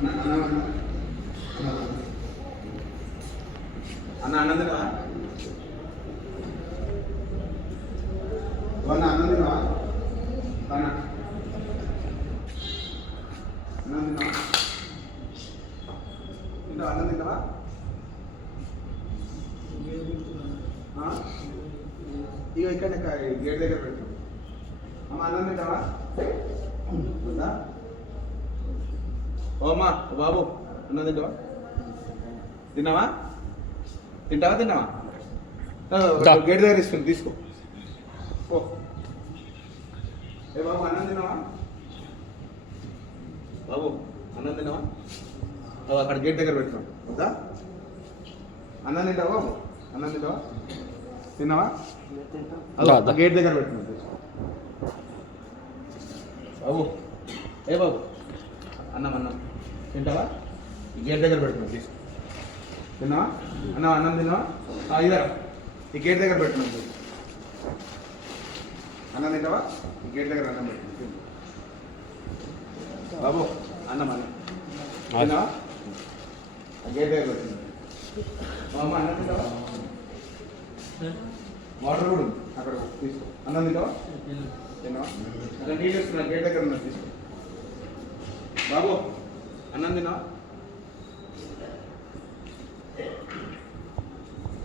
అన్న అన్నదిరా అన్న అన్నదిరా అన్న అన్నదిరా ఇంకా అన్నదిరా ఇక ఇక్కడ గేట్ దగ్గర పెట్టు అమ్మ అన్నం తింటావా ఓ అమ్మా బాబు అన్నం తింటావా తిన్నావా తింటావా తిన్నావా గేట్ దగ్గర ఇస్తుంది తీసుకో ఓ ఏ బాబు అన్నం తిన్నావా బాబు అన్నం తిన్నావా అక్కడ గేట్ దగ్గర పెట్టున్నాం వద్దా అన్నం తింటావా బాబు అన్నం తింటావా తిన్నావా గేట్ దగ్గర పెట్టున్నాం బాబు ఏ బాబు అన్నం అన్నం తింటావా ఈ గేట్ దగ్గర పెట్టున్నాం తీసుకో తిన్నావా అన్నం అన్నం తిన్నావా ఇదా ఈ గేట్ దగ్గర పెట్టున్నాం అన్నం తింటావా ఈ గేట్ దగ్గర అన్నం పెట్టున్నాం బాబు అన్నం అన్నం తిన్నావా గేట్ దగ్గర పెట్టున్నాం అమ్మ అన్నం తింటావా వాటర్ కూడా ఉంది అక్కడ తీసుకో అన్నం తింటావా తిన్నావా అక్కడ నీళ్ళు వేస్తున్నా గేట్ దగ్గర ఉన్నా తీసుకో బాబు అన్నం తిన్నావా